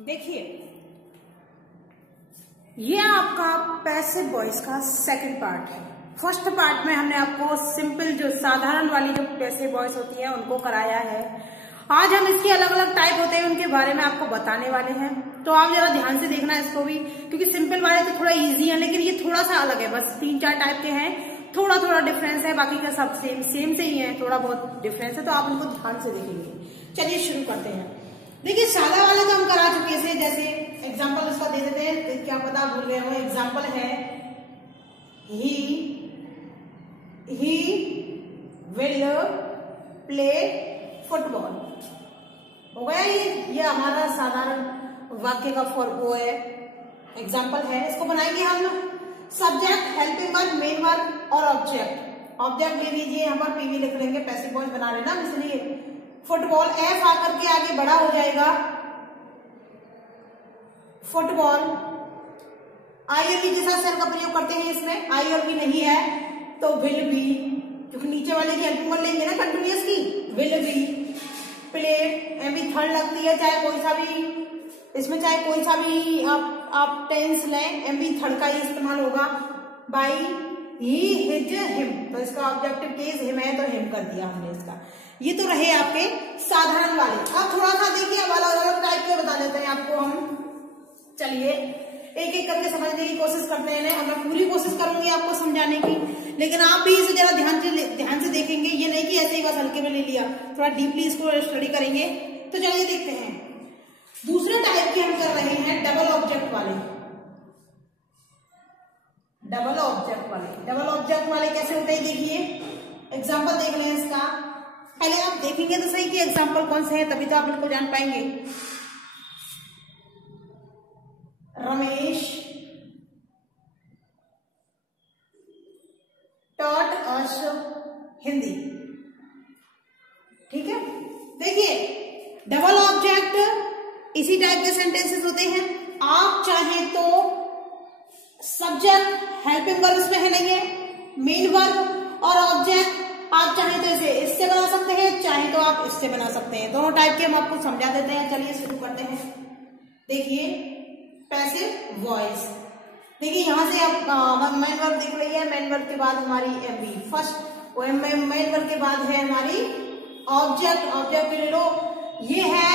देखिए, ये आपका पैसिव वॉइस का सेकंड पार्ट है। फर्स्ट पार्ट में हमने आपको सिंपल जो साधारण वाली जो पैसिव वॉइस होती है उनको कराया है। आज हम इसके अलग अलग टाइप होते हैं उनके बारे में आपको बताने वाले हैं, तो आप जरा ध्यान से देखना इसको भी, क्योंकि सिंपल वाले तो थोड़ा इजी है लेकिन ये थोड़ा सा अलग है। बस 3-4 टाइप के हैं, थोड़ा थोड़ा डिफरेंस है, बाकी का सब सेम से ही है, थोड़ा बहुत डिफरेंस है, तो आप इनको ध्यान से देखेंगे। चलिए शुरू करते हैं। देखिए, सादा वाले तो हम करा चुके हैं, जैसे एग्जाम्पल इसका दे देते हैं, क्या पता भूल गए हो। एग्जाम्पल है ही विल प्ले फुटबॉल। हो गया ये हमारा साधारण वाक्य का वो है, एग्जाम्पल है। इसको बनाएंगे हम subject, helping verb, main verb और ऑब्जेक्ट। ऑब्जेक्ट ले लीजिए, यहाँ पर पीवी लिख लेंगे, पैसिव वॉइस बना लेना, इसलिए फुटबॉल एफ आकर के आगे बड़ा हो जाएगा, फुटबॉल। आई और बी के साथ सेल का प्रयोग करते हैं, इसमें आई और बी नहीं है तो विल बी, क्योंकि नीचे वाले की हेल्पिंग वर्ब लेंगे ना कंटिन्यूअस की, will be. Play M B third लगती है, चाहे कोई सा भी इसमें, चाहे कोई सा भी आप टेंस लें, एम बी थर्ड का ही इस्तेमाल होगा। बाई ही हिज हिम, तो इसका ऑब्जेक्टिव केस हिम है तो हिम कर दिया हमने इसका। ये तो रहे आपके साधारण वाले। अब थोड़ा सा देखिए, अब अलग अलग टाइप के बता देते हैं आपको हम। चलिए एक एक करके समझने की कोशिश करते हैं। मैं पूरी कोशिश करूंगी आपको समझाने की, लेकिन आप भी इसे जरा ध्यान से देखेंगे। ये नहीं कि ऐसे ही बस हल्के में ले लिया, थोड़ा डीपली इसको स्टडी करेंगे। तो चलिए देखते हैं। दूसरे टाइप के हम कर रहे हैं डबल ऑब्जेक्ट वाले। डबल ऑब्जेक्ट वाले कैसे होते हैं, देखिए एग्जाम्पल देख लें इसका। पहले आप देखेंगे तो सही कि एग्जाम्पल कौन से है, तभी तो आप इनको जान पाएंगे। Ramesh taught us Hindi. ठीक है, देखिए डबल ऑब्जेक्ट इसी टाइप के सेंटेंसेस होते हैं। आप चाहें तो सब्जेक्ट, हेल्पिंग वर्ब इसमें है नहीं है, मेन वर्ब और ऑब्जेक्ट आप चाहें तो इसे इससे बना सकते हैं, चाहे तो आप इससे बना सकते हैं। दोनों टाइप के हम आपको समझा देते हैं। चलिए शुरू करते हैं। देखिए पैसिव वॉइस, देखिए यहां से आप मेन वर्ब दिख रही है, मेन वर्ब के बाद हमारी एमवी फर्स्ट, मेन वर्ब के बाद है हमारी ऑब्जेक्ट ले लो। ये है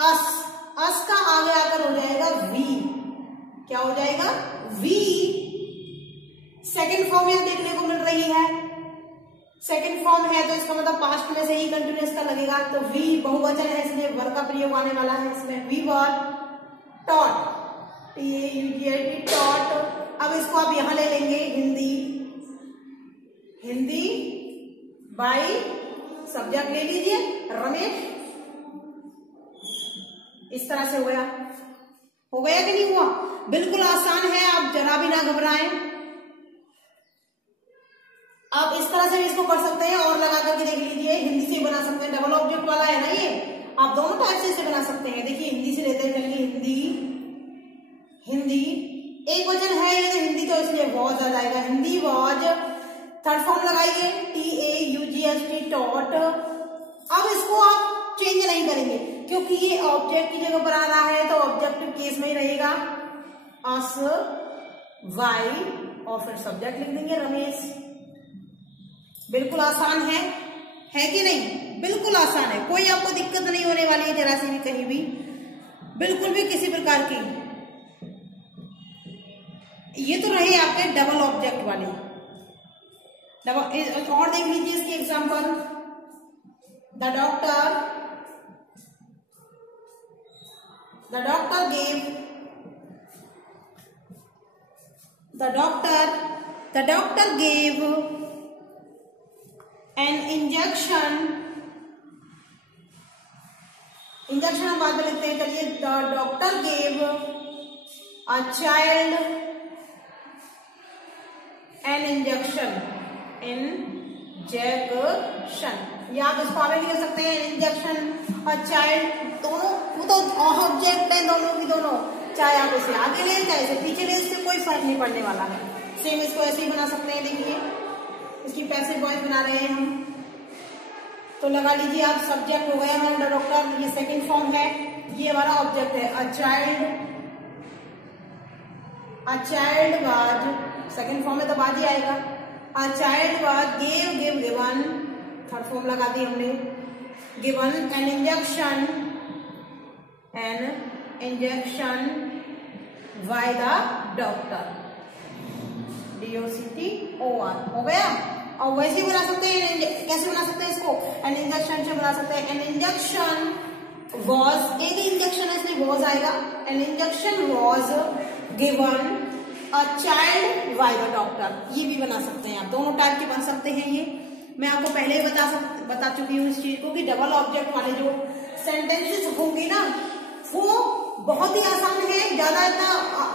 अस का आगे आकर हो जाएगा वी। क्या हो जाएगा, वी। सेकंड फॉर्म यहां देखने को मिल रही है, सेकंड फॉर्म है तो इसका मतलब पास्ट में से ही कंटिन्यूअस का लगेगा, तो वी बहुवचन है इसलिए वर्ब का प्रयोग आने वाला है इसमें। We were taught, taught. अब इसको आप यहां ले लेंगे हिंदी बाई सब्जेक्ट ले लीजिए रमेश। इस तरह से हो गया कि नहीं हुआ? बिल्कुल आसान है, आप जरा भी ना घबराएं। आप इस तरह से भी इसको कर सकते हैं और लगा करके देख लीजिए, हिंदी से बना सकते हैं। डबल ऑब्जेक्ट वाला है ना ये, आप दोनों टाइप से इसे बना सकते हैं। देखिए हिंदी से लेते हैं, चलिए हिंदी एक वचन है ये, तो हिंदी तो इसलिए वॉज आ जाएगा, हिंदी वॉज। थर्ड फॉर्म लगाइए TAUGHT टॉट। अब इसको आप चेंज नहीं करेंगे क्योंकि ये ऑब्जेक्ट की जगह पर आ रहा है, तो ऑब्जेक्टिव केस में ही रहेगा अस वाई और फिर सब्जेक्ट लिख देंगे रमेश। बिल्कुल आसान है कि नहीं? बिल्कुल आसान है, कोई आपको दिक्कत नहीं होने वाली है जरा सी भी, कहीं भी, बिल्कुल भी किसी प्रकार की। ये तो रहे आपके डबल ऑब्जेक्ट वाले। और देख लीजिए इसकी example. The doctor gave an injection हम बाद में लिखते हैं। चलिए the doctor gave a child an injection. या आप इसको आगे लिख सकते हैं इंजेक्शन और चाइल्ड, दोनों वो तो ऑब्जेक्ट है दोनों की दोनों, चाहे आप इसे आगे ले चाहे इसे पीछे ले, इससे कोई फर्क नहीं पड़ने वाला है। सेम इसको ऐसे ही बना सकते हैं। देखिए इसकी पैसिव वॉइस बना रहे हैं हम, तो लगा लीजिए आप सब्जेक्ट हो गया हमारा डॉक्टर, ये सेकंड फॉर्म है। ये हमारा ऑब्जेक्ट है। A child was, second form में तो बाज ही आएगा। A child was given, third form लगा दी हमने, given an injection by the doctor, DOCTOR हो गया। और वैसे बना सकते हैं, कैसे बना सकते हैं इसको, एन इंजेक्शन से बना सकते हैं। एन इंजेक्शन वॉज, एक इंजेक्शन है इसलिए वॉज आएगा। An injection was given a child by the doctor, ये भी बना सकते हैं आप, दोनों टाइप के बन सकते हैं। ये मैं आपको पहले ही बता चुकी हूँ इस चीज को कि डबल ऑब्जेक्ट वाले जो सेंटेंसेस होंगे ना वो बहुत ही आसान है, ज्यादा इतना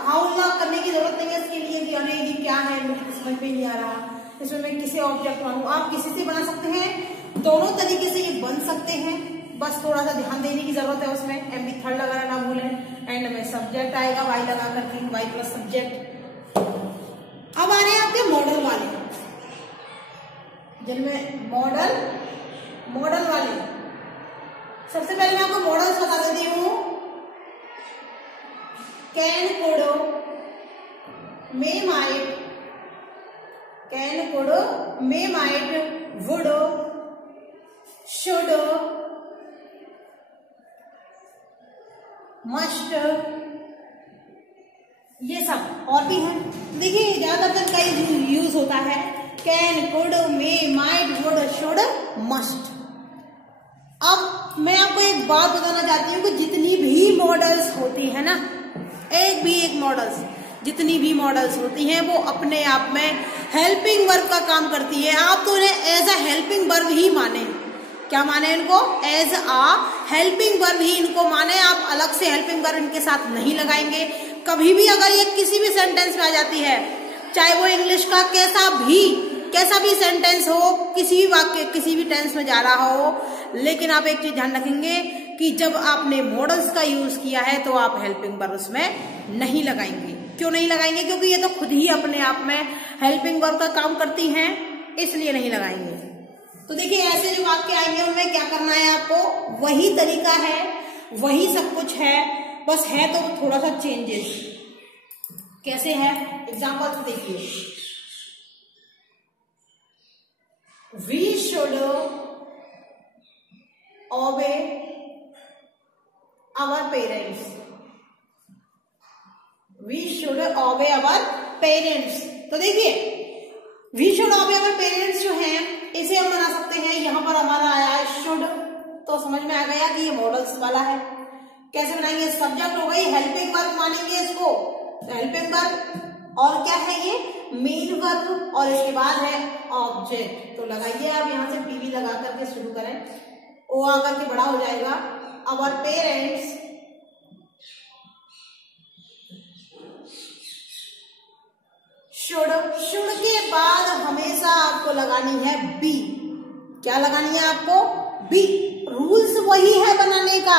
हाउला करने की जरूरत नहीं है इसके लिए कि अरे ये क्या है मुझे समझ में नहीं आ रहा, इसमें मैं किसे ऑब्जेक्ट मानूं। आप किसी से बना सकते हैं, दोनों तरीके से ये बन सकते हैं, बस थोड़ा सा ध्यान देने की जरूरत है उसमें। एम बी थर्ड लगाना ना भूलें। एंड में सब्जेक्ट आएगा वाई लगा करके, वाई प्लस सब्जेक्ट। अब आ रहे हैं आपके मॉडल वाले, जिनमें मॉडल वाले, सबसे पहले मैं आपको मॉडल्स बता देती हूँ। Can, could, may, might, can, could, may, might, would, should, must, ये सब और भी हैं। देखिए ज्यादातर का यूज होता है can, could, may, might, would, should, must. अब मैं आपको एक बात बताना चाहती हूँ कि जितनी भी मॉडल्स होती है ना, एक मॉडल्स, जितनी भी मॉडल्स होती हैं वो अपने आप में हेल्पिंग वर्ब का काम करती है। आप तो उन्हें एज अ हेल्पिंग वर्ब ही माने। क्या माने इनको? एज अ हेल्पिंग वर्ब ही इनको माने। आप अलग से हेल्पिंग वर्ब इनके साथ नहीं लगाएंगे कभी भी। अगर ये किसी भी सेंटेंस में आ जाती है, चाहे वो इंग्लिश का कैसा भी सेंटेंस हो, किसी भी वाक्य किसी भी टेंस में जा रहा हो, लेकिन आप एक चीज ध्यान रखेंगे कि जब आपने मॉडल्स का यूज किया है तो आप हेल्पिंग वर्ब उसमें नहीं लगाएंगे। क्यों नहीं लगाएंगे? क्योंकि ये तो खुद ही अपने आप में हेल्पिंग वर्ब का काम करती हैं, इसलिए नहीं लगाएंगे। तो देखिए ऐसे जो वाक्य आएंगे उनमें क्या करना है आपको, वही तरीका है, वही सब कुछ है, बस है तो थोड़ा सा चेंजेस। कैसे है? एग्जाम्पल देखिए, we should obey our parents, we should obey our parents. तो देखिए we should obey our parents जो है इसे हम बना सकते हैं, यहां पर हमारा आया है शुड, तो समझ में आ गया कि ये मॉडल्स वाला है। कैसे बनाएंगे? सब्जेक्ट हो गई, हेल्पिंग वर्ब मानेंगे इसको, हेल्पिंग वर्ब, और क्या है ये मेन वर्ब, और इसके बाद है ऑब्जेक्ट। तो लगाइए आप यहां से पीवी लगा करके शुरू करें, ओ आकर के बड़ा हो जाएगा। आवर पेरेंट्स शुड के बाद हमेशा आपको लगानी है बी। क्या लगानी है आपको? बी। रूल्स वही है बनाने का,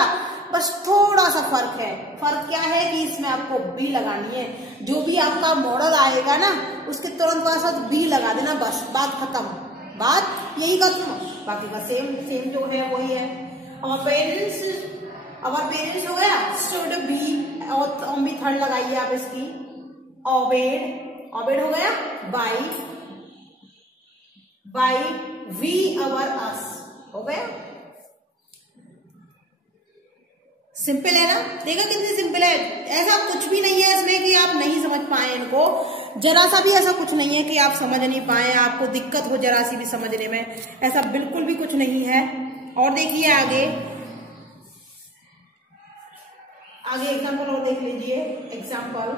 बस थोड़ा सा फर्क है। फर्क क्या है कि इसमें आपको बी लगानी है। जो भी आपका मॉडल आएगा ना उसके तुरंत बाद बी लगा देना, बस बात खत्म, बात यही खत्म। बाकी का सेम जो है वही है। और पेरेंट्स हो गया, शुड बी, और भी थर्ड लगाइए आप इसकी, ओबेड हो गया, बाई वी अवर अस हो गया। सिंपल है ना? देखा कितनी सिंपल है। ऐसा कुछ भी नहीं है इसमें कि आप नहीं समझ पाए इनको, जरा सा भी ऐसा कुछ नहीं है कि आप समझ नहीं पाए, आपको दिक्कत हो जरा सी भी समझने में, ऐसा बिल्कुल भी कुछ नहीं है। और देखिए आगे एग्जाम्पल और देख लीजिए। Example,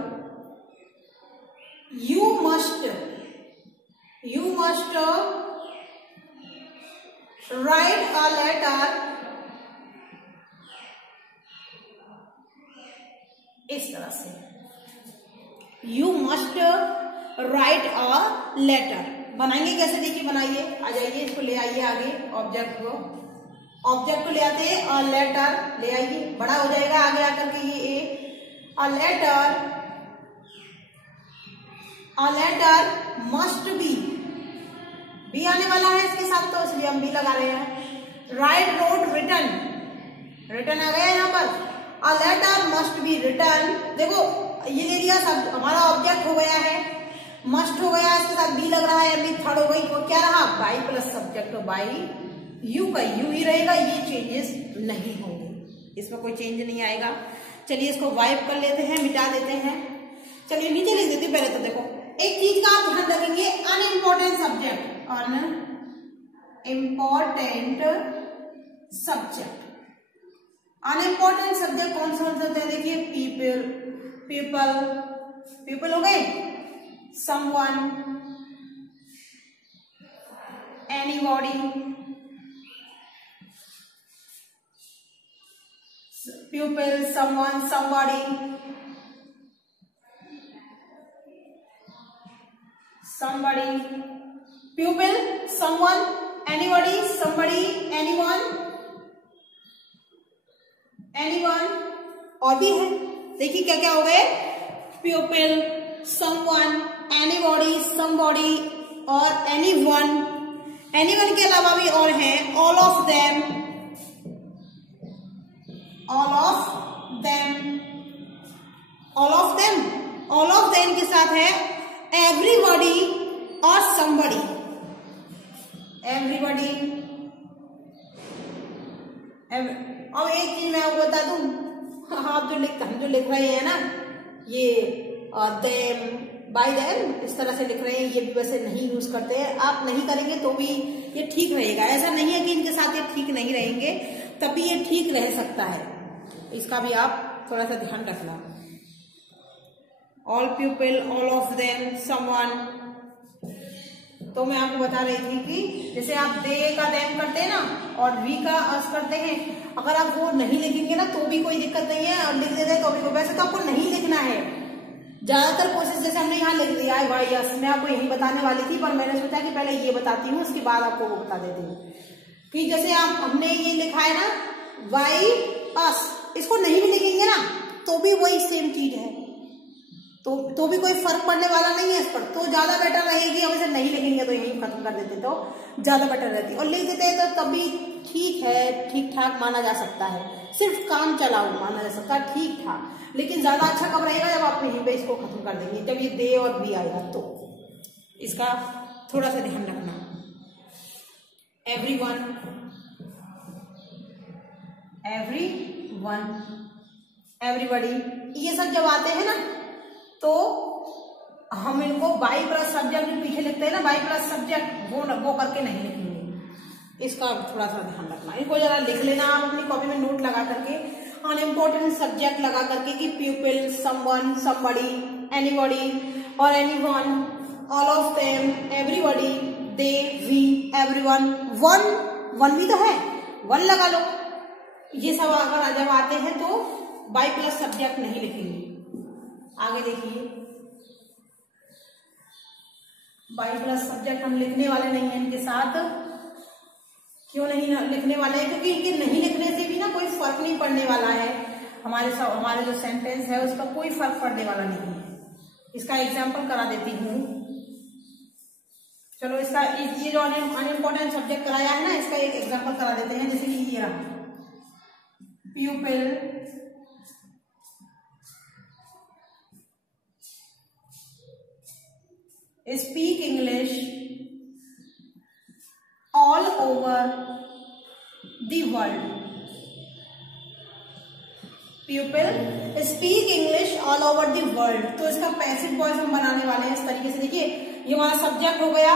you must write a letter, इस तरह से you must write a letter बनाएंगे। कैसे? देखिए बनाइए, आ जाइए, इसको ले आइए आगे, ऑब्जेक्ट को ले आते हैं, अ लेटर ले आइए, बड़ा हो जाएगा आगे आकर के ये ए, अ लेटर मस्ट बी आने वाला है इसके साथ, तो इसलिए हम बी लगा रहे हैं। राइट, रोट, रिटन आ गया यहाँ पर, a letter must be written, देखो ये ले लिया सब, हमारा ऑब्जेक्ट हो गया है, मस्ट हो गया, इसके साथ बी लग रहा है, अभी थर्ड हो गई, और क्या रहा by plus subject, by you का यू ही रहेगा, ये चेंजेस नहीं होंगे, इसमें कोई चेंज नहीं आएगा। चलिए इसको वाइप कर लेते हैं, मिटा देते हैं। चलिए नीचे लिख देते हैं पहले तो देखो, एक चीज का आप ध्यान रखेंगे, unimportant subject, unimportant subject, unimportant subject कौन सा होता है, देखिए पीपल, पीपल, पीपल हो गए, someone, anybody, pupil, someone, somebody, somebody, pupil, someone, anybody, somebody, anyone, anyone, और भी है, देखिए क्या क्या हो गए, pupil, someone, anybody, somebody और anyone, anyone के अलावा भी और हैं, all of them, all of them, all of them, all of them के साथ है everybody और somebody, everybody। अब एक चीज मैं आपको बता दूं, आप हम जो लिख रहे हैं ना, ये them, by them इस तरह से लिख रहे हैं, ये भी वैसे नहीं यूज करते हैं, आप नहीं करेंगे तो भी ये ठीक रहेगा, ऐसा नहीं है कि इनके साथ ये ठीक नहीं रहेंगे, तभी ये ठीक रह सकता है, इसका भी आप थोड़ा सा ध्यान रखना। All people, all of them, someone, तो मैं आपको बता रही थी कि जैसे आप दे का देम करते हैं ना, और वी का अस करते हैं, अगर आप वो नहीं लिखेंगे ना तो भी कोई दिक्कत नहीं है, और लिख देते हैं तो भी, वैसे तो आपको नहीं लिखना है, ज्यादातर कोशिश, जैसे हमने यहाँ लिख दिया है वाई यस, मैं आपको यही बताने वाली थी, पर मैंने सोचा कि पहले ये बताती हूँ, उसके बाद आपको वो बता देती हूँ कि जैसे हमने ये लिखा है ना वाई अस, इसको नहीं भी लिखेंगे ना तो भी वही सेम चीज है, तो भी कोई फर्क पड़ने वाला नहीं है इस पर, तो ज्यादा बेटर रहेगी, हम इसे नहीं लिखेंगे तो यही खत्म कर देते तो ज्यादा बेटर रहती, और लिख देते हैं तो तभी ठीक है, ठीक ठाक माना जा सकता है, सिर्फ काम चलाओ माना जा सकता है, ठीक ठाक, लेकिन ज्यादा अच्छा कब रहेगा जब आप यहीं पे इसको खत्म कर देंगे, जब ये दे और भी आएगा, तो इसका थोड़ा सा ध्यान रखना। एवरीवन, एवरीवन, एवरीबॉडी, ये सब जब आते हैं ना तो हम इनको बाई प्लस सब्जेक्ट पीछे लिखते हैं ना, बाई प्लस सब्जेक्ट, वो करके नहीं लिखेंगे, इसका थोड़ा सा ध्यान रखना, इनको जरा लिख लेना आप अपनी कॉपी में नोट लगा करके, अनइम्पोर्टेंट सब्जेक्ट लगा करके कि पीपल, समवन, समबडी, एनीबॉडी और anyone, all of them, everybody, they, we, everyone, one भी तो है, वन लगा लो, ये सब अगर जब आते हैं तो बाई प्लस सब्जेक्ट नहीं लिखेंगे। आगे देखिए, बाई प्लस सब्जेक्ट हम लिखने वाले नहीं है इनके साथ, क्यों नहीं लिखने वाले हैं, क्योंकि इनके नहीं लिखने से भी ना कोई फर्क नहीं पड़ने वाला है, हमारे जो सेंटेंस है उसका कोई फर्क पड़ने वाला नहीं है। इसका एग्जाम्पल करा देती हूँ, चलो इसका ये जो अनइम्पोर्टेंट सब्जेक्ट कराया है ना, इसका एक एग्जाम्पल करा देते हैं, जैसे कि ये रहा, pupil, speak English all over the world, pupil speak English all over the world, तो इसका पैसिव वॉइस हम बनाने वाले हैं इस तरीके से, देखिए ये हमारा सब्जेक्ट हो गया,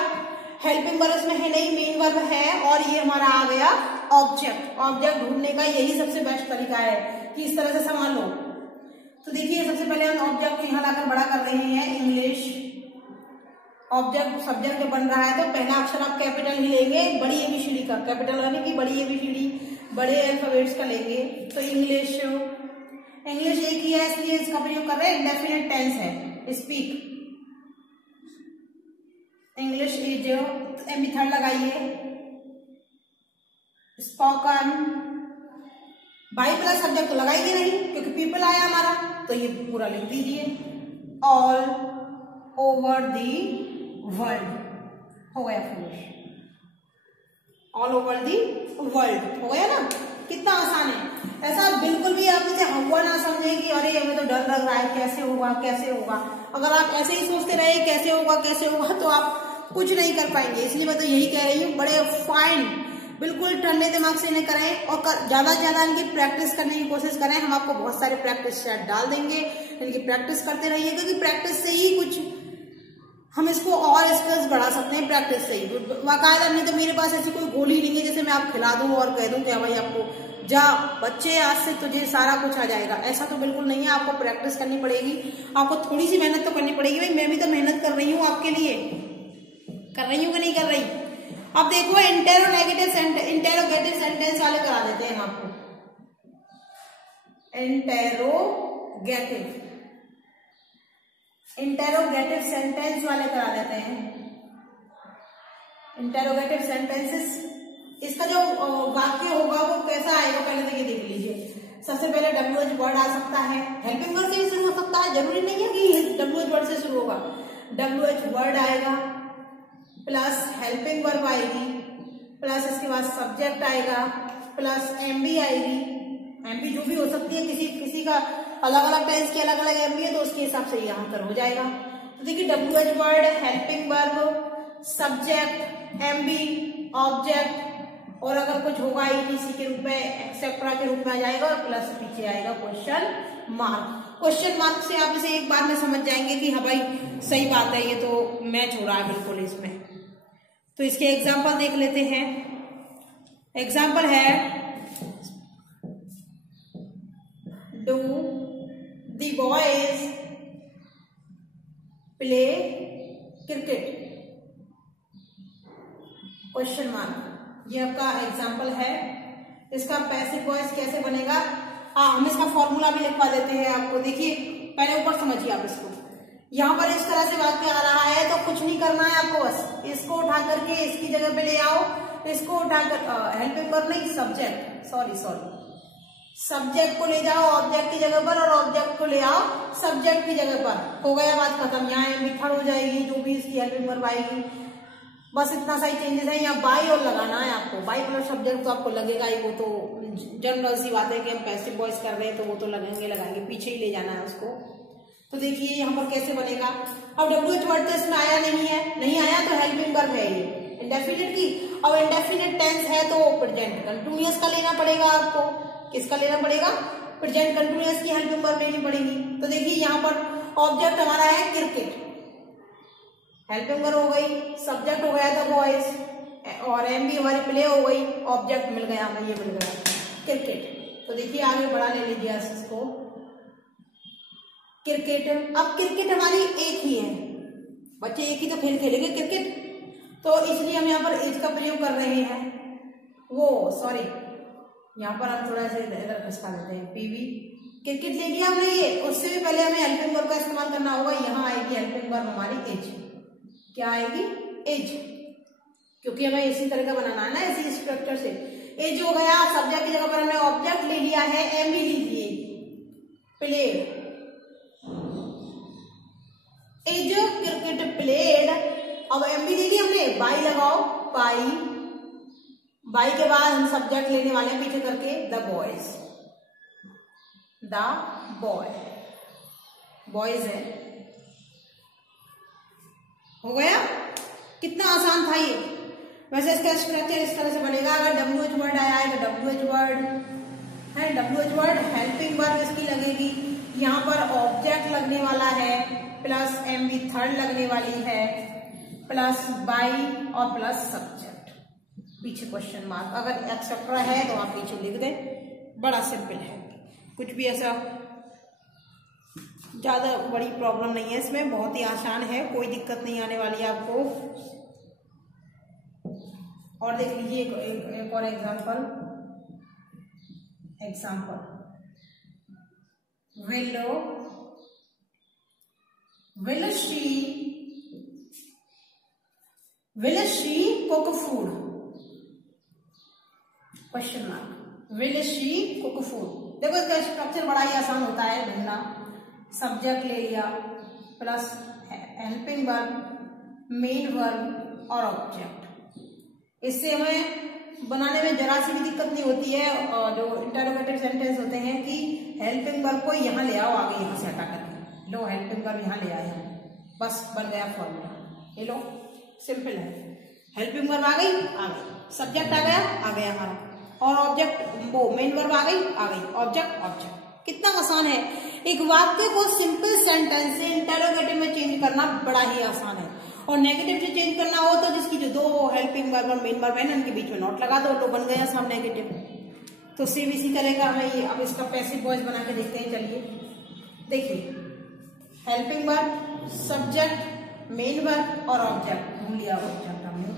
हेल्पिंग वर्ब इसमें है नहीं, मेन वर्ब है, और ये हमारा आ गया ऑब्जेक्ट, ऑब्जेक्ट ढूंढने का यही सबसे बेस्ट तरीका है कि इस तरह से संभाल लो। तो देखिए सबसे पहले हम ऑब्जेक्ट को यहाँ लाकर बड़ा कर रहे हैं, इंग्लिश, ऑब्जेक्ट सब्जेक्ट जब बन रहा है तो पहला अक्षर आप कैपिटल ही लेंगे, बड़ी एबीसीडी का, कैपिटल यानी कि बड़ी एबीसीडी, बड़े अल्फाबेट्स का लेंगे, तो इंग्लिश, इंग्लिश एक ही है इसलिए इसका प्रयोग कर रहे हैं, इंडेफिनिट टेंस है, स्पीक, इंग्लिश इज, मेथड लगाइए, स्पोकन, बाई प्लस सब्जेक्ट तो लगाइए नहीं क्योंकि पीपल आया हमारा, तो ये पूरा लिख दीजिए, ऑल ओवर दी वर्ल्ड, हो गया finish, all over the world हो गया ना, कितना आसान है। ऐसा बिल्कुल भी आप इसे हुआ ना समझे कि अरे हमें तो डर लग रहा है, कैसे होगा कैसे होगा। अगर आप ऐसे ही सोचते रहे कैसे होगा तो आप कुछ नहीं कर पाएंगे। इसलिए मैं तो यही कह रही हूँ, बड़े फाइन बिल्कुल ठंडे दिमाग से इन्हें करें और ज्यादा से ज्यादा इनकी प्रैक्टिस करने की कोशिश करें। हम आपको बहुत सारे प्रैक्टिस सेट डाल देंगे, इनकी प्रैक्टिस करते रहिए, क्योंकि प्रैक्टिस से ही कुछ हम इसको और स्किल्स बढ़ा सकते हैं, प्रैक्टिस से ही। बाकायदा नहीं तो मेरे पास ऐसी कोई गोली नहीं है जैसे मैं आप खिला दूं और कह दूं कि भाई आपको जा बच्चे आज से तुझे सारा कुछ आ जाएगा, ऐसा तो बिल्कुल नहीं है। आपको प्रैक्टिस करनी पड़ेगी, आपको थोड़ी सी मेहनत तो करनी पड़ेगी। भाई मैं भी तो मेहनत कर रही हूँ आपके लिए, कर रही हूँ कि नहीं कर रही। अब देखो इंटेरोगेटिव सेंटेंस वाले करा देते हैं आपको। इंटेरोगेटिव सेंटेंस वाले करा देते हैं। इंटेरोगेटिव सेंटेंसेस, इसका जो वाक्य होगा वो कैसा आएगा पहले तो ये देख लीजिए। सबसे पहले WH वर्ड आ सकता है, हेल्पिंग वर्ड से भी शुरू हो सकता है, जरूरी नहीं है कि WH वर्ड से शुरू होगा। WH वर्ड आएगा प्लस हेल्पिंग वर्ब आएगी प्लस इसके बाद सब्जेक्ट आएगा प्लस MB आएगी। MB जो भी हो सकती है, किसी का अलग अलग टेंस की अलग अलग MB है तो उसके हिसाब से यहाँ पर हो जाएगा। तो देखिए WH word, helping verb, subject, MB, object और अगर कुछ होगा ETC के रूप में, एक्सेट्रा के रूप में आ जाएगा और प्लस पीछे आएगा क्वेश्चन मार्क। क्वेश्चन मार्क से आप इसे एक बार में समझ जाएंगे कि हाँ भाई सही बात है, ये तो मैच हो रहा है बिल्कुल इसमें। तो इसके एग्जाम्पल देख लेते हैं। एग्जाम्पल है do the boys play cricket, question mark. ये आपका एग्जाम्पल है। इसका पैसिव वॉइस कैसे बनेगा, हम इसका फॉर्मूला भी लिखवा देते हैं आपको। देखिए पहले ऊपर समझिए आप इसको। यहाँ पर इस तरह से वाक्य आ रहा है तो कुछ नहीं करना है आपको, बस इसको उठा करके इसकी जगह पे ले आओ, इसको उठाकर हेल्पिंग वर्ब नहीं सब्जेक्ट, सॉरी सब्जेक्ट को ले जाओ ऑब्जेक्ट की जगह पर और ऑब्जेक्ट को ले आओ सब्जेक्ट की जगह पर। हो गया बात खत्म। यहाँ MB खड़ हो जाएगी, जो भी इसकी हेल्पिंग वर्ब आएगी। बस इतना सा ही चेंजेस है। यहाँ बाई और लगाना है आपको, बाई प्लस सब्जेक्ट तो आपको लगेगा ही, वो तो जनरल सी बात है कि हम पैसिव वॉइस कर रहे हैं तो वो तो लगाएंगे, पीछे ही ले जाना है उसको। तो देखिए यहाँ पर कैसे बनेगा। अब WH वर्ड तो इसमें आया नहीं आया तो हेल्पिंग वर्ब है ये इंडेफिनिट की। अब इंडेफिनिट टेंस है तो प्रेजेंट कंटिन्यूअस का लेना पड़ेगा आपको। किसका लेना पड़ेगा, प्रेजेंट कंटिन्यूअस की हेल्पिंग वर्ब लेनी पड़ेगी। तो देखिए यहाँ पर ऑब्जेक्ट हमारा है क्रिकेट, हेल्पिंग वर्ब हो गई, सब्जेक्ट हो गया था बॉयज और MB हमारी प्ले हो गई, ऑब्जेक्ट मिल गया हमें, ये मिल गया क्रिकेट। तो देखिए आगे बढ़ा ले लीजिए इसको क्रिकेट। अब क्रिकेट हमारी एक ही है, बच्चे एक ही तो खेल खेलेंगे क्रिकेट, तो इसलिए हम यहाँ पर एज का प्रयोग कर रहे हैं। यहाँ पर हम थोड़ा सा इधर खसका देते हैं, PV क्रिकेट ले लिया हमने ये। उससे भी पहले हमें हेल्पिंग वर्ब का इस्तेमाल करना होगा। यहाँ आएगी हेल्पिंग वर्ब हमारी एज, क्या आएगी एज, क्योंकि हमें इसी तरह का बनाना है ना, इसी स्ट्रक्चर से। एज हो गया, सब्जेक्ट की जगह पर हमने ऑब्जेक्ट ले लिया है, MB लीजिए प्लेड, एज क्रिकेट प्लेड। अब MB ले ली हमने, बाई लगाओ, बाई के बाद हम सब्जेक्ट लेने वाले पीछे करके द बॉयज है। हो गया, कितना आसान था ये। वैसे इसका स्ट्रक्चर इस तरह से बनेगा। अगर WH वर्ड आया है तो WH वर्ड हेल्पिंग वर्ब इसकी लगेगी, यहाँ पर ऑब्जेक्ट लगने वाला है प्लस MB थर्ड लगने वाली है प्लस बाई और प्लस सब्जेक्ट, पीछे क्वेश्चन मार्क। अगर एक्सेट्रा है तो आप पीछे लिख दें, बड़ा सिंपल है, कुछ भी ऐसा ज्यादा बड़ी प्रॉब्लम नहीं है इसमें, बहुत ही आसान है, कोई दिक्कत नहीं आने वाली है आपको। और देख लीजिए एक और example will she cook food, question mark. will she cook food, देखो इसका स्ट्रक्चर बड़ा ही आसान होता है ढूंढना। सब्जेक्ट ले लिया plus helping verb, main verb और ऑब्जेक्ट। इससे हमें बनाने में जरा सी भी दिक्कत नहीं होती है। और जो इंटरोगेटिव सेंटेंस होते हैं कि हेल्पिंग वर्ब को यहाँ ले आओ, आगे यहाँ से हटा करके लो, हेल्पिंग वर्ब यहाँ ले आए हम, बस बन गया फॉर्मूला। ये लो, सिंपल है। हेल्पिंग वर्ब आ गई, सब्जेक्ट आ गया हमारा, और ऑब्जेक्ट वो मेन वर्ब आ गई, ऑब्जेक्ट। कितना आसान है। एक वाक्य को सिंपल सेंटेंस से इंटरोगेटिव में चेंज करना बड़ा ही आसान है। और नेगेटिव से चेंज करना हो तो जिसकी जो दो हेल्पिंग वर्ब और मेन वर्ब है ना, उनके बीच में नॉट लगा दो तो बन गया सब नेगेटिव। तो सेम इसी करेगा हमें ये। अब इसका पैसिव वॉइस बना के देखते हैं, चलिए देखिए। Helping verb, subject, main verb और ऑब्जेक्ट, भूल लिया ऑब्जेक्ट हमने,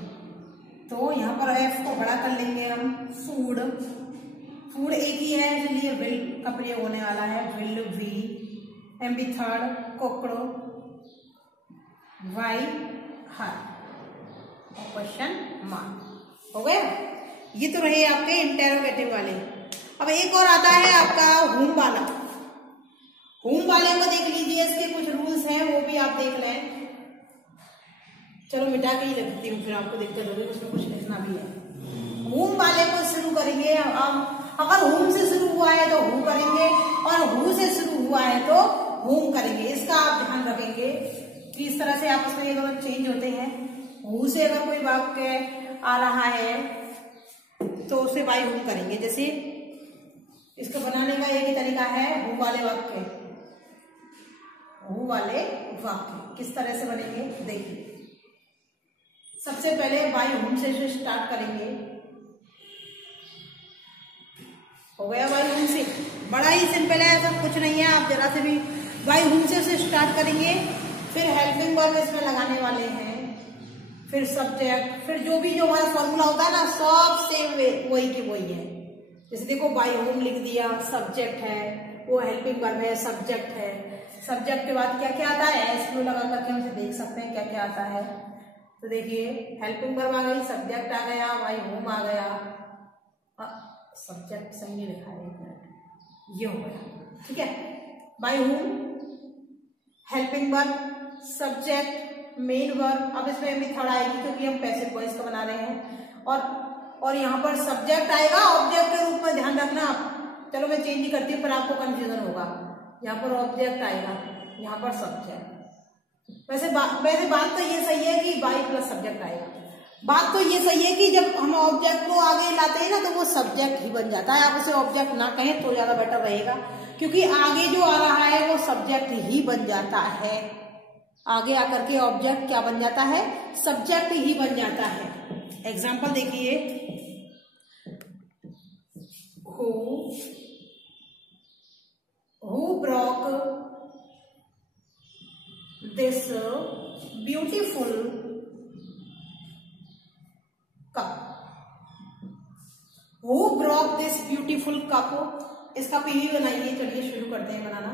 तो यहाँ पर एफ को बड़ा कर लेंगे हम। फूड एक ही है, इसलिए विल का प्रयोग होने वाला है, विल वी। एमबी थर्ड, कोकड़ो, वाई हर, और क्वेश्चन मार्क। हो गया। ये तो रहे आपके इंटेरोगेटिव वाले। अब एक और आता है आपका हुम वाला। हुम वाले को देख लीजिए, इसके कुछ रूल्स हैं, वो भी आप देख लें। चलो मिटा के ही रखती हूँ, फिर आपको दिक्कत होगी, उसमें कुछ लिखना भी है। हुम वाले को शुरू करेंगे हम। अगर हुम से शुरू हुआ है तो हु करेंगे, और हु से शुरू हुआ है तो हुम करेंगे। इसका आप ध्यान रखेंगे कि इस तरह से आपस में ये दोनों चेंज होते हैं। हु से अगर कोई वाक्य आ रहा है तो उसे बाय हुम करेंगे। जैसे इसको बनाने का एक ही तरीका है, हु वाले वाक्य। हु वाले वाक्य किस तरह से बनेंगे देखिए। सबसे पहले बाय हुम से स्टार्ट करेंगे। हो गया बाय हुम से, बड़ा ही सिंपल है, ऐसा कुछ नहीं है। आप जरा से भी बाय हुम से उसे स्टार्ट करेंगे, फिर हेल्पिंग वर्ब इसमें लगाने वाले हैं, फिर सब्जेक्ट, फिर जो हमारा फॉर्मूला होता है ना, सब सेम वे वही की वही है। जैसे देखो बाय होम लिख दिया, सब्जेक्ट है, वो हेल्पिंग वर्ब है, सब्जेक्ट है। सब्जेक्ट के बाद क्या क्या आता है, एस लगा करके हम देख सकते हैं क्या क्या आता है। तो देखिए हेल्पिंग वर्ब आ गई, सब्जेक्ट आ गया, बाय होम आ गया, सब्जेक्ट सही नहीं लिखा है, एक मिनट, ये हो गया, ठीक है। By whom, helping verb, subject, main verb. अब इसमें भी थर्ड आएगी क्योंकि हम पैसिव वॉइस का बना रहे हैं। और यहाँ पर सब्जेक्ट आएगा ऑब्जेक्ट के रूप में, ध्यान रखना आप। चलो मैं चेंज ही करती हूँ पर आपको कंफ्यूजन होगा। यहाँ पर ऑब्जेक्ट आएगा, यहाँ पर सब्जेक्ट। वैसे बात तो ये सही है कि बाई प्लस सब्जेक्ट आएगा। बात तो ये सही है कि जब हम ऑब्जेक्ट को आगे लाते हैं ना तो वो सब्जेक्ट ही बन जाता है। आप उसे ऑब्जेक्ट ना कहें तो ज्यादा बेटर रहेगा, क्योंकि आगे जो आ रहा है वो सब्जेक्ट ही बन जाता है। आगे आकर के ऑब्जेक्ट क्या बन जाता है, सब्जेक्ट ही बन जाता है। एग्जाम्पल देखिए, who broke this beautiful cup? Who broke this beautiful cup? इसका पीवी बनाइए। चलिए शुरू करते हैं बनाना,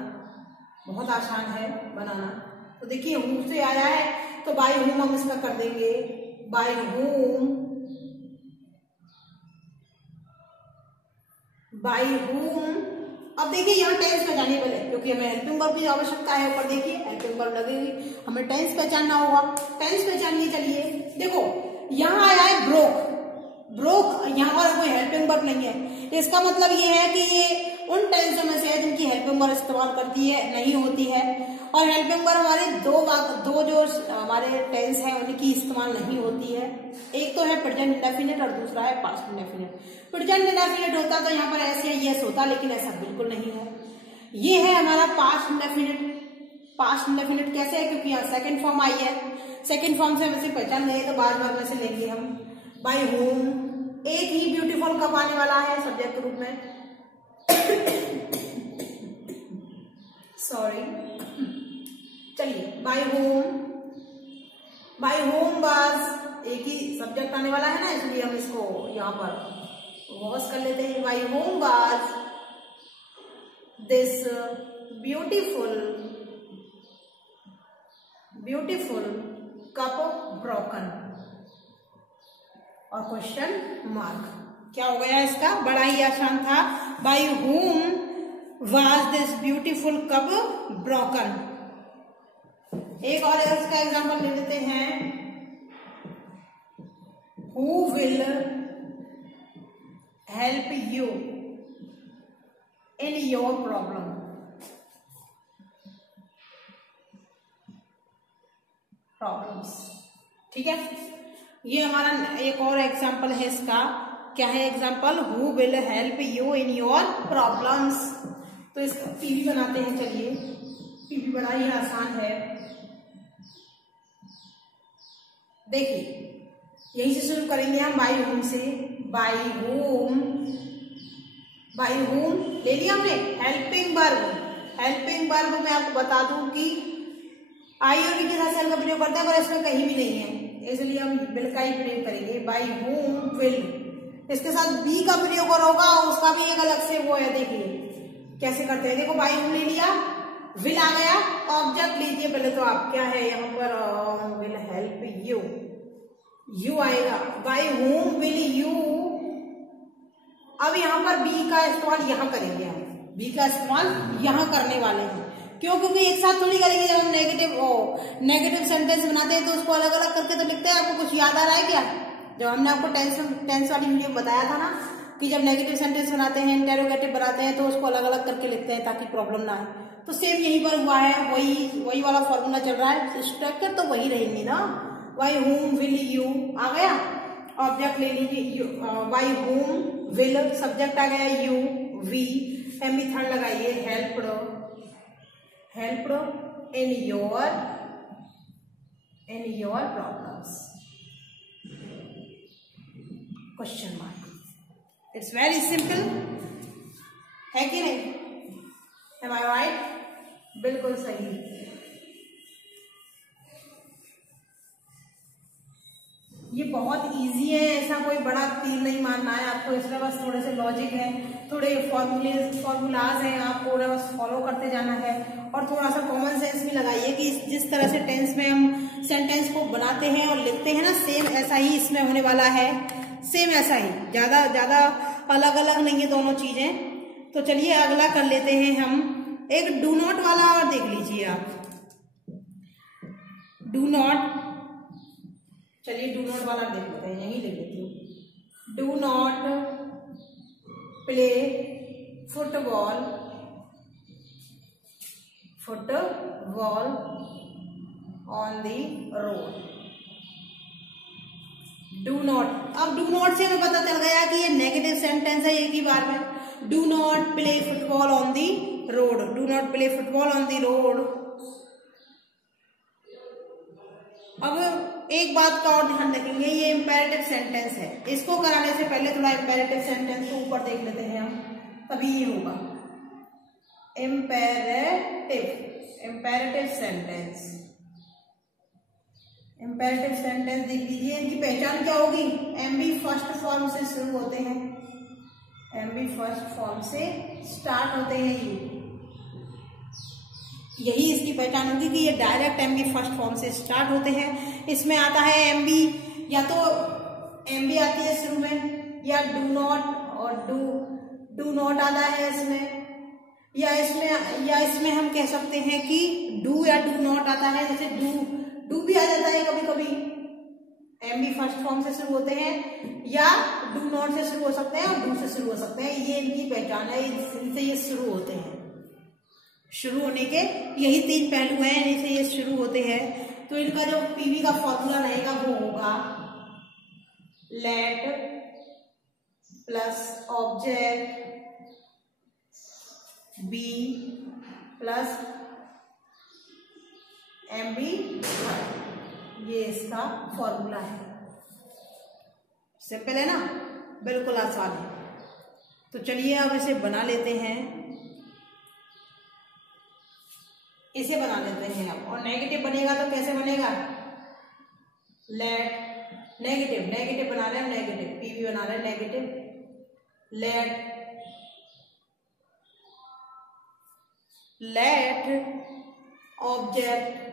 बहुत आसान है बनाना। तो देखिए हूम से आया है तो बाय हूम हम इसका कर देंगे, बाय हूम, बाय हूम। अब देखिए यहाँ टेंस पहचानेबल है क्योंकि हमें हेल्पिंग वर्ब की आवश्यकता है। ऊपर देखिए हेल्पिंग वर्ब लगेगी, हमें टेंस पहचानना होगा। टेंस पहचानिए। चलिए देखो यहाँ आया है ब्रोक। यहाँ पर कोई हेल्पिंग वर्ब नहीं है। इसका मतलब ये है कि ये उन टेंसों में से है जिनकी हेल्पिंग वर्ब इस्तेमाल करती है नहीं होती है। और हेल्पिंग वर्ब हमारे दो जो हमारे टेंस है उनकी इस्तेमाल नहीं होती है। एक तो है प्रेजेंट इंडेफिनिट और दूसरा है पास्ट इंडेफिनिट। प्रेजेंट इंडेफिनिट होता तो यहाँ पर ऐसे यस होता, लेकिन ऐसा बिल्कुल नहीं है। ये है हमारा पास्ट इंडेफिनिट। पास्ट इंडेफिनिट कैसे है, क्योंकि यहाँ सेकंड फॉर्म आई है। सेकंड फॉर्म से वैसे पहचान नहीं तो बार बार में से लेंगे हम। बाय होम, एक ही ब्यूटीफुल कप आने वाला है सब्जेक्ट के रूप में। सॉरी, चलिए बाय होम वाज, एक ही सब्जेक्ट आने वाला है ना, इसलिए हम इसको यहाँ पर वॉश कर लेते हैं। By whom was this beautiful cup broken, और क्वेश्चन मार्क। क्या हो गया इसका, बड़ा ही आसान था। बाय whom was this beautiful cup broken? एक और इसका एग्जांपल ले लेते हैं। Who will help you in your problem. Problems, ठीक है। ये हमारा एक और एग्जाम्पल है इसका। क्या है example? Who will help you in your problems. तो इसका पीवी बनाते हैं। चलिए, पीवी बड़ा ही आसान है। देखिए, यहीं से शुरू करेंगे हम, बाई होम से। बाई होम, बाई होम ले लिया हमने। हेल्पिंग वर्ब, हेल्पिंग वर्ब में आपको बता दूं कि आई और वी के साथ सेल का प्रयोग करते हैं, पर इसमें कहीं भी नहीं है, इसलिए हम विल का ही प्रयोग करेंगे। बाई होम विल, इसके साथ बी का प्रयोग और होगा, उसका भी एक अलग से वो है। देखिए कैसे करते हैं। देखो, बाई होम ले लिया, विल आ गया, ऑब्जेक्ट लीजिए पहले तो आप। क्या है यहाँ पर? विल हेल्प यू, यू आएगा। By home will you. अब यहाँ पर बी का इस्तेमाल यहाँ करेंगे हम, बी का इस्तेमाल यहाँ करने वाले हैं। क्यों? क्योंकि एक साथ थोड़ी करेंगे। जब हम नेगेटिव सेंटेंस बनाते हैं तो उसको अलग अलग करके तो लिखते हैं। आपको कुछ याद आ रहा है क्या? जब हमने आपको टेंस वाली वीडियो बताया था ना कि जब नेगेटिव सेंटेंस बनाते हैं, इंटेरोगेटिव बनाते हैं, तो उसको अलग अलग करके लिखते हैं ताकि प्रॉब्लम ना आए। तो सेम यहीं पर हुआ है, वही वाला फॉर्मूला चल रहा है। स्ट्रक्चर तो वही रहेंगी ना। बाई होम विल यू आ गया, ऑब्जेक्ट ले लीजिए। बाई होम विल, सब्जेक्ट आ गया यू, वी, एम थर्ड लगाइए, helped, helped in your problems, question mark. It's very simple, है कि नहीं? एम आई राइट? बिल्कुल सही। ये बहुत इजी है, ऐसा कोई बड़ा तीर नहीं मारना है आपको। इसमें बस थोड़े से लॉजिक है, थोड़े फॉर्मूलाज हैं, आपको बस फॉलो करते जाना है। और थोड़ा सा कॉमन सेंस भी लगाइए कि जिस तरह से टेंस में हम सेंटेंस को बनाते हैं और लिखते हैं ना, सेम ऐसा ही इसमें होने वाला है। सेम ऐसा ही, ज्यादा अलग अलग नहीं है दोनों चीजें। तो चलिए अगला कर लेते हैं हम। एक डू नॉट वाला और देख लीजिए आप। डू नॉट, चलिए डू नॉट वाला देख लेते हैं, यही लिख लेती हूँ। Do not play football on the road. Do not, अब डू नॉट से हमें पता चल गया कि ये नेगेटिव सेंटेंस है एक ही बार में। Do not play football on the road, do not play football on the road. अब एक बात का और ध्यान रखेंगे, ये इंपेरेटिव सेंटेंस है। इसको कराने से पहले थोड़ा इंपेरेटिव सेंटेंस को ऊपर देख लेते हैं हम, तभी ये होगा। इंपेरेटिव सेंटेंस, इंपेरेटिव सेंटेंस देख लीजिए। इनकी पहचान क्या होगी? एमबी फर्स्ट फॉर्म से शुरू होते हैं, एमबी फर्स्ट फॉर्म से स्टार्ट होते हैं। यही इसकी पहचान होगी कि ये डायरेक्ट एमबी फर्स्ट फॉर्म से स्टार्ट होते हैं। इसमें आता है एमबी, या तो एमबी आती है शुरू में, या डू नॉट और डू नॉट आता है इसमें, या इसमें हम कह सकते हैं कि डू या डू नॉट आता है। जैसे डू भी आ जाता है कभी कभी, एमबी फर्स्ट फॉर्म से शुरू होते हैं, या डू नॉट से शुरू हो सकते हैं और डू से शुरू हो सकते हैं। ये इनकी पहचान है, इनसे ये शुरू होते हैं। शुरू होने के यही तीन पहलू हैं, इनसे ये शुरू होते हैं। तो इनका जो पीवी का फॉर्मूला रहेगा वो होगा let plus object be plus MB, ये इसका फॉर्मूला है। सिंपल है ना, बिल्कुल आसान है। तो चलिए अब इसे बना लेते हैं, इसे बना लेते हैं अब। और नेगेटिव बनेगा तो कैसे बनेगा? लेट नेगेटिव बना रहे हैं, नेगेटिव पीवी बना रहे हैं, negative let object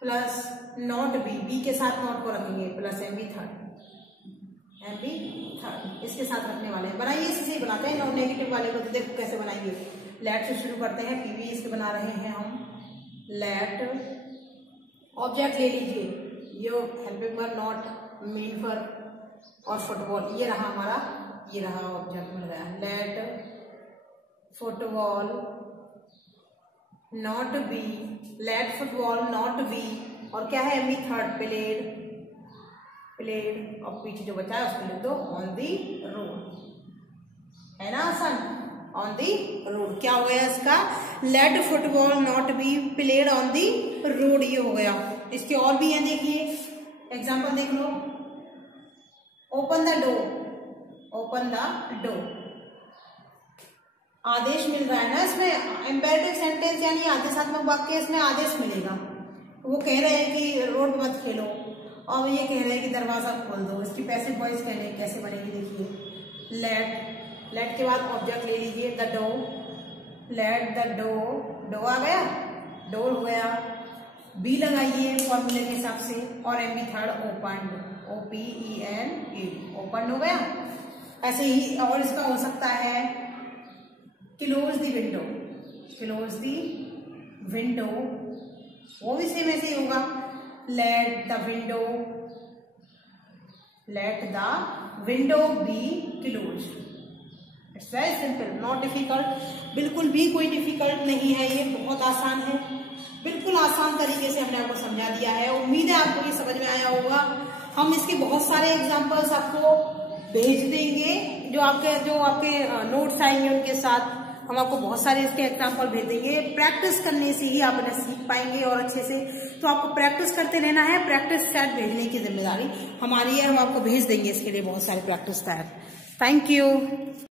plus not be के साथ नॉट को रखेंगे, प्लस एमबी थर्ड इसके साथ रखने वाले हैं। बनाइए, इसे बनाते हैं। नॉन नेगेटिव वाले को तो देखो कैसे बनाएंगे। लेट से शुरू करते हैं, पीवी इसके बना रहे हैं हम। लेट ऑब्जेक्ट ले लीजिए, यो helping verb not, main verb और फुटबॉल, ये रहा हमारा, ये रहा ऑब्जेक्ट मिल गया। Let football not be, let football not be, और क्या है एमी थर्ड, प्लेड, प्लेड, और पीछे जो बचा है उसको लिख दो ऑन दी रोड, है ना आसान, ऑन दी रोड। क्या हो गया इसका, let football not be played on the road, ये हो गया। इसके और भी हैं, देखिए एग्जाम्पल देख लो। Open the door, open the door, आदेश मिल रहा है ना इसमें, इम्पेरेटिव सेंटेंस यानी आदेशात्मक वाक्य, इसमें आदेश मिलेगा। वो कह रहे हैं कि रोड मत खेलो, और ये कह रहे हैं कि दरवाजा खोल दो। इसकी पैसिव वॉइस कहने कैसे बनेगी, देखिए लेट, लेट के बाद ऑब्जेक्ट ले लीजिए the door, let the door, डो आ गया, डोर हो गया, बी लगाइए फॉर्मूले के हिसाब से, और M B third open, OPEN, open हो गया। ऐसे ही और इसका हो सकता है close the window, close the window, वो भी सेम ऐसे ही होगा, let the window, let the window be closed. It's very simple, not difficult, बिल्कुल भी कोई डिफिकल्ट नहीं है, ये बहुत आसान है, बिल्कुल आसान तरीके से हमने आपको समझा दिया है। उम्मीद है आपको ये समझ में आया होगा। हम इसके बहुत सारे एग्जाम्पल्स आपको भेज देंगे, जो आपके नोट्स आएंगे उनके साथ हम आपको बहुत सारे इसके एग्जाम्पल भेज देंगे। प्रैक्टिस करने से ही आप इन्हें सीख पाएंगे और अच्छे से, तो आपको प्रैक्टिस करते रहना है। प्रैक्टिस सेट भेजने की जिम्मेदारी हमारी है, हम आपको भेज देंगे इसके लिए बहुत सारे प्रैक्टिस सेट। Thank you.